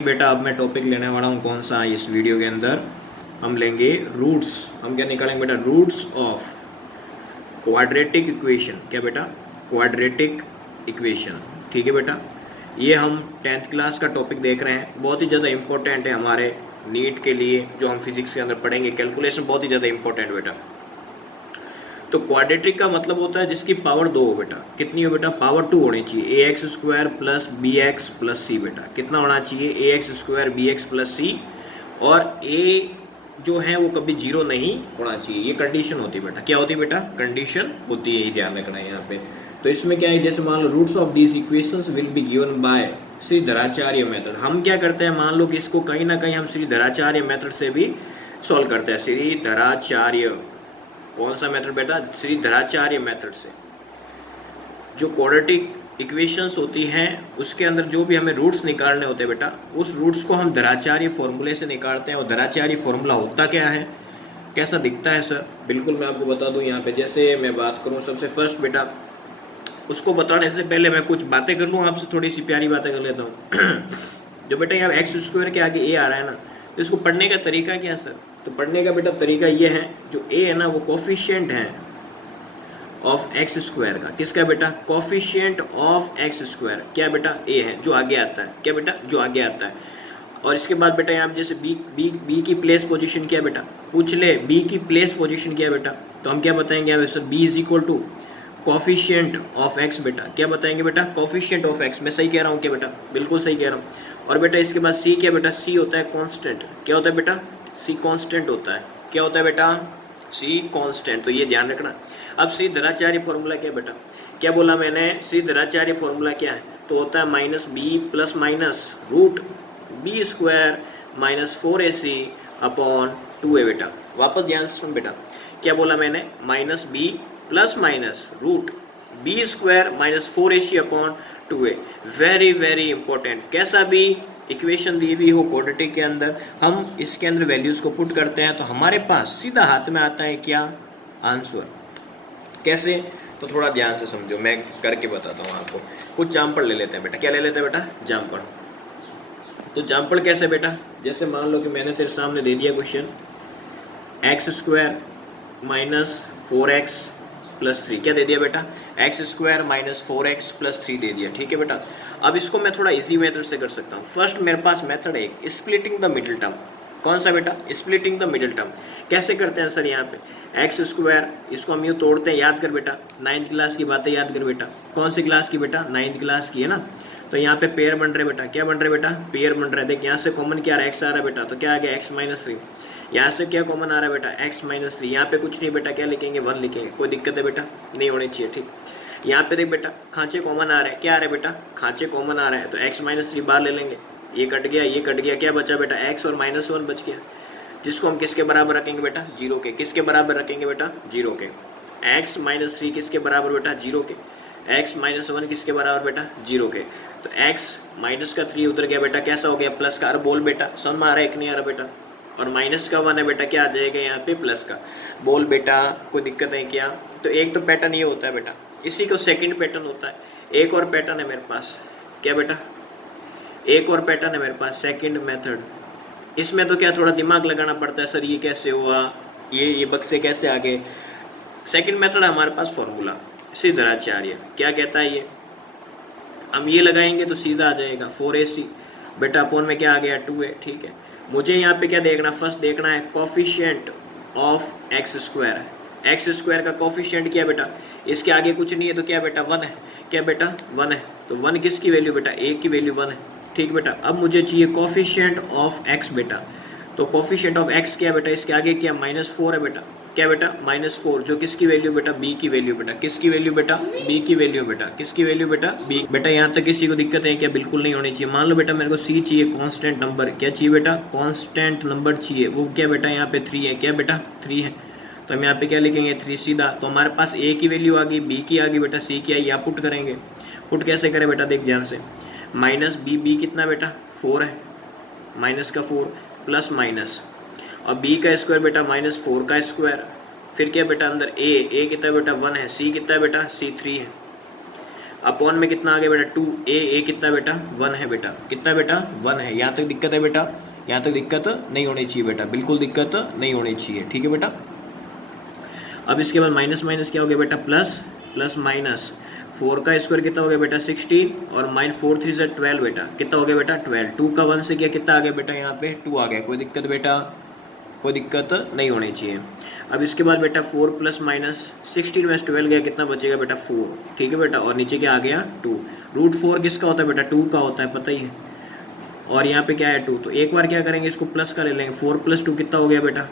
बेटा अब मैं टॉपिक लेने वाला हूँ कौन सा इस वीडियो के अंदर हम लेंगे रूट्स। हम क्या निकालेंगे बेटा? Roots of quadratic equation. क्या बेटा? Quadratic equation. ठीक है बेटा, ये हम 10th क्लास का टॉपिक देख रहे हैं। बहुत ही ज़्यादा इंपॉर्टेंट है हमारे नीट के लिए, जो हम फिजिक्स के अंदर पढ़ेंगे। कैलकुलेशन बहुत ही ज़्यादा इंपॉर्टेंट बेटा। तो क्वाड्रेटिक का मतलब होता है जिसकी पावर 2 हो बेटा। कितनी हो बेटा? पावर 2 होनी चाहिए। A x square plus b x plus c बेटा। कितना होना चाहिए? A x square b x plus c. और ए जो है वो कभी जीरो नहीं होना चाहिए। ये कंडीशन होती है बेटा। क्या होती है बेटा? कंडीशन होती है, ये ध्यान रखना है यहाँ पे। तो इसमें क्या है, जैसे मान लो roots of these equations will be given by Sridharacharya method. हम क्या करते हैं, मान लो कि इसको कहीं ना कहीं हम श्रीधराचार्य मेथड से भी सॉल्व करते हैं। श्रीधराचार्य, कौन सा मेथड बेटा? श्रीधराचार्य मेथड से। जो क्वाड्रेटिक इक्वेशंस होती हैं उसके अंदर जो भी हमें रूट्स निकालने होते हैं बेटा, उस रूट्स को हम धराचार्य फॉर्मूले से निकालते हैं। और धराचार्य फॉर्मूला होता क्या है, कैसा दिखता है सर? बिल्कुल मैं आपको बता दूं। यहाँ पे जैसे मैं बात करूं, सबसे फर्स्ट बेटा उसको बताने से पहले मैं कुछ बातें कर लूँ आपसे, थोड़ी सी प्यारी बातें कर लेता हूँ। जो बेटा यहाँ एक्स स्क्वायर के आगे ए आ रहा है ना, तो इसको पढ़ने का तरीका क्या है सर? तो पढ़ने का बेटा तरीका ये है, जो ए है ना वो कोफिशिएंट है ऑफ एक्स स्क्वायर का। किसका बेटा? Coefficient of x square. क्या बेटा? ए है, जो आगे आता है। क्या बेटा? जो आगे आता है। और इसके बाद बेटा यहाँ जैसे बी की प्लेस पोजीशन क्या बेटा? पूछ ले, बी की प्लेस पोजीशन क्या बेटा? तो हम क्या बताएंगे यहाँ पे? B is equal to coefficient of X बेटा। क्या बताएंगे बेटा? Coefficient of X. मैं सही कह रहा हूँ क्या बेटा? बिल्कुल सही कह रहा हूँ। और बेटा इसके बाद सी क्या बेटा? सी होता है कांस्टेंट। क्या होता है बेटा? सी कांस्टेंट होता है। क्या होता है बेटा? सी कांस्टेंट। तो ये ध्यान रखना। अब श्रीधराचार्य फॉर्मूला क्या बेटा? क्या बोला मैंने? श्रीधराचार्य फॉर्मूला क्या है? तो होता है minus b plus minus root b square minus 4ac upon 2a बेटा। वापस ध्यान से सुन बेटा, क्या बोला मैंने? Minus b plus minus root b square minus 4ac upon 2a। Very very important. कैसा भी इक्वेशन दी हुई हो क्वाड्रेटिक के अंदर, हम इसके अंदर वैल्यूज को पुट करते हैं तो हमारे पास सीधा हाथ में आता है क्या? आंसर। कैसे? तो थोड़ा ध्यान से समझो, मैं करके बताता हूँ आपको। कुछ एग्जाम्पल ले लेते हैं बेटा। क्या ले लेते हैं बेटा? एग्जाम्पल। तो एग्जाम्पल कैसे बेटा? जैसे मान लो कि मैंने तेरे सामने दे दिया question, x square minus 4x plus 3। क्या दे दिया बेटा? X square minus 4x plus 3 दे दिया। ठीक है बेटा। अब इसको मैं थोड़ा इजी मेथड से कर सकता हूँ। फर्स्ट मेरे पास मेथड है एक, स्प्लिटिंग द मिडिल टर्म। कौन सा बेटा? Splitting the middle term. कैसे करते हैं सर? यहाँ पे एक्स स्क्वायर, इसको हम यूँ तोड़ते हैं। याद कर बेटा, 9th क्लास की बातें याद कर बेटा। कौन सी क्लास की बेटा? 9th क्लास की है ना। तो यहाँ पे पेयर बन रहे बेटा। क्या बन रहे बेटा? पेयर बन रहे। देख यहाँ से कॉमन क्या आ रहा है? एक्स आ रहा है बेटा। तो क्या आ गया? X minus 3। यहाँ से क्या कॉमन आ रहा है बेटा? X minus 3। यहाँ पे कुछ नहीं बेटा, क्या लिखेंगे? 1 लिखेंगे। कोई दिक्कत है बेटा? नहीं होनी चाहिए। ठीक। यहाँ पे देख बेटा, खांचे कॉमन आ रहे हैं। क्या आ रहा है बेटा? खांचे कॉमन आ रहे हैं। तो एक्स माइनस 3 बाहर ले लेंगे। ये कट गया, ये कट गया। क्या बचा बेटा? एक्स और माइनस 1 बच गया, जिसको हम किसके बराबर रखेंगे बेटा? 0 के। किसके बराबर रखेंगे बेटा? 0 के। एक्स माइनस 3 किसके बराबर बेटा? 0 के। एक्स माइनस 1 किसके बराबर बेटा? 0 के। तो एक्स माइनस का 3 उधर गया बेटा, कैसा हो गया? प्लस का। अरे बोल बेटा, समझ में आ रहा है कि नहीं आ रहा बेटा? और माइनस का 1 है बेटा, क्या आ जाएगा यहाँ पे? प्लस का। बोल बेटा, कोई दिक्कत है क्या? तो एक तो पैटर्न ये होता है बेटा, इसी को सेकंड पैटर्न होता है। एक और पैटर्न है मेरे पास। क्या बेटा? एक और पैटर्न है मेरे पास, सेकंड मेथड। इसमें तो क्या थोड़ा दिमाग लगाना पड़ता है, सर ये कैसे हुआ, ये बक्से कैसे आ गए। सेकंड मेथड है हमारे पास फॉर्मूला श्रीधराचार्य। क्या कहता है ये? हम ये लगाएंगे तो सीधा आ जाएगा 4ac बेटा अपॉन में क्या आ गया? 2a। ठीक है। मुझे यहाँ पे क्या देखना? फर्स्ट देखना है coefficient of x square. X square का कोफिशिएंट क्या बेटा? इसके आगे कुछ नहीं है तो क्या बेटा? 1 है। क्या बेटा? 1 है। तो 1 किसकी वैल्यू बेटा? ए की वैल्यू 1 है। ठीक बेटा। अब मुझे चाहिए कोफिशिएंट ऑफ एक्स बेटा। तो कोफिशिएंट ऑफ एक्स क्या बेटा? इसके आगे क्या? -4 है बेटा। क्या बेटा? -4, जो किसकी वैल्यू बेटा? बी की वैल्यू बेटा। किसकी वैल्यू बेटा? बी की वैल्यू बेटा। किसकी वैल्यू बेटा? बी। बेटा यहाँ तक किसी को दिक्कत है क्या? बिल्कुल नहीं होनी चाहिए। मान लो बेटा मेरे को सी चाहिए, कांस्टेंट नंबर। क्या चाहिए बेटा? कांस्टेंट नंबर चाहिए। वो क्या बेटा? यहाँ पे 3 है। क्या बेटा? 3 है। तो हम यहाँ पे क्या लिखेंगे? 3 सीधा। तो हमारे पास ए की वैल्यू आ गई, बी की आ गई बेटा, सी की आई। यहाँ पुट करेंगे। पुट कैसे करें बेटा? देख ध्यान से। माइनस बी कितना बेटा? 4 है। माइनस का 4 प्लस माइनस, और बी का स्क्वायर बेटा -4 का स्क्वायर। फिर क्या बेटा? अंदर ए कितना बेटा? 1 है। सी कितना है बेटा? सी 3 है। अपॉन में कितना आ गया बेटा 2, ए कितना बेटा 1 है बेटा, कितना बेटा 1 है। यहाँ तक दिक्कत है बेटा, यहाँ तक दिक्कत नहीं होनी चाहिए बेटा, बिल्कुल दिक्कत नहीं होनी चाहिए, ठीक है बेटा। अब इसके बाद माइनस माइनस क्या हो गया बेटा प्लस, प्लस माइनस 4 का स्क्वायर कितना हो गया बेटा 16 और माइन 4 3 से 12 बेटा, कितना हो गया बेटा 12। 2 का 1 से क्या कितना आ गया बेटा यहाँ पे 2 आ गया, कोई दिक्कत बेटा, कोई दिक्कत नहीं होनी चाहिए। अब इसके बाद बेटा 4 प्लस माइनस 16 में 12 गया, कितना बचेगा बेटा 4, ठीक है बेटा। और नीचे क्या आ गया 2। रूट 4 किसका होता है बेटा 2 का होता है, पता ही है। और यहाँ पे क्या है 2, तो एक बार क्या करेंगे इसको प्लस का ले लेंगे, 4 प्लस 2 कितना हो गया बेटा,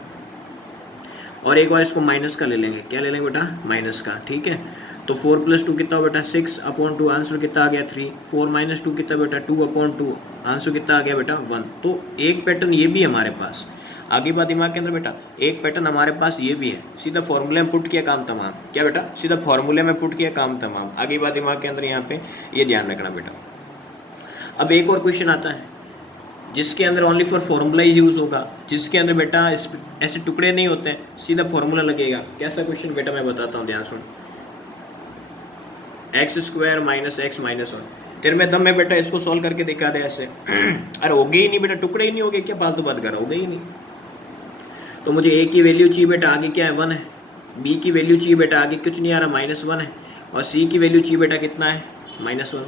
और एक बार इसको माइनस का ले लेंगे, क्या ले लेंगे बेटा माइनस का, ठीक है। तो 4 प्लस 2 कितना हो बेटा 6/2, आंसर कितना आ गया 3। 4 माइनस 2 कितना बेटा 2/2, आंसर कितना आ गया बेटा 1। तो एक पैटर्न ये भी है हमारे पास, आगे बात दिमाग के अंदर बेटा, एक पैटर्न हमारे पास ये भी है, सीधा फॉर्मूले में पुट किया काम तमाम, क्या बेटा सीधा फॉर्मूले में पुट किया काम तमाम। आगे बात दिमाग के अंदर यहाँ पे ये ध्यान रखना बेटा। अब एक और क्वेश्चन आता है जिसके अंदर ओनली फॉर फॉर्मूलाइज यूज होगा, जिसके अंदर बेटा ऐसे टुकड़े नहीं होते हैं, सीधा फॉर्मूला लगेगा। कैसा क्वेश्चन बेटा मैं बताता हूँ, ध्यान सुन। x² माइनस x माइनस 1, तेरे में दम में बेटा इसको सॉल्व करके दिखा दे ऐसे। अरे हो गई ही नहीं बेटा, टुकड़े ही नहीं हो गए, क्या फालतू बात कर रहा, हो गई ही नहीं। तो मुझे a की वैल्यू चाहिए बेटा, आगे क्या है 1 है। b की वैल्यू चाहिए बेटा, आगे कुछ नहीं आ रहा -1 है। और c की वैल्यू चाहिए बेटा कितना है -1।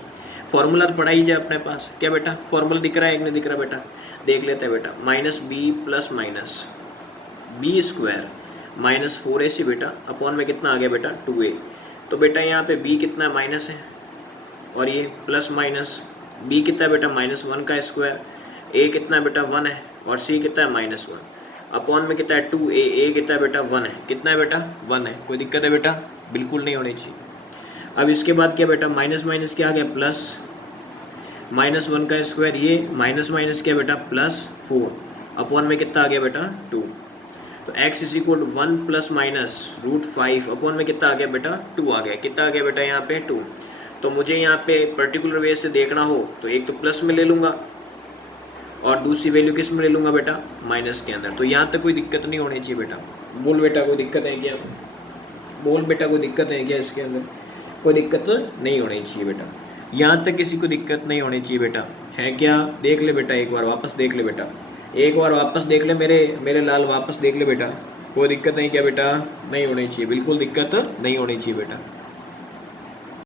फॉर्मूला तो पढ़ा ही जाए अपने पास, क्या बेटा फॉर्मूला दिख रहा है एक नहीं दिख रहा बेटा, देख लेते हैं बेटा। -b plus minus b² minus 4ac बेटा, अपॉन में कितना आ गया बेटा 2a। तो बेटा यहाँ पे b कितना माइनस है और ये प्लस माइनस, b कितना है बेटा -1 का स्क्वायर, a कितना बेटा 1 है और c कितना है -1, अपॉन में कितना है 2a, a कितना है बेटा 1 है, कितना है बेटा 1 है। कोई दिक्कत है बेटा, बिल्कुल नहीं होनी चाहिए। अब इसके बाद क्या बेटा माइनस माइनस क्या आ गया प्लस, -1 का स्क्वायर, ये माइनस माइनस क्या बेटा +4, अपॉन में कितना आ गया बेटा 2। तो x is equal 1 plus minus √5, upon में कितना आ गया बेटा 2 आ गया, कितना आ गया बेटा यहाँ पे 2। तो मुझे यहाँ पे पर्टिकुलर वे से देखना हो तो एक तो प्लस में ले लूँगा और दूसरी वैल्यू किस में ले लूँगा बेटा माइनस के अंदर। तो यहाँ तक कोई दिक्कत नहीं होनी चाहिए बेटा। बोल बेटा कोई दिक्कत है क्या, बोल बेटा कोई दिक्कत है क्या, इसके अंदर कोई दिक्कत नहीं होनी चाहिए बेटा, यहाँ तक किसी को दिक्कत नहीं होनी चाहिए बेटा, है क्या। देख ले बेटा एक बार वापस देख ले बेटा, एक बार वापस देख ले मेरे लाल, वापस देख ले बेटा, कोई दिक्कत नहीं क्या बेटा, नहीं होनी चाहिए, बिल्कुल दिक्कत नहीं होनी चाहिए बेटा।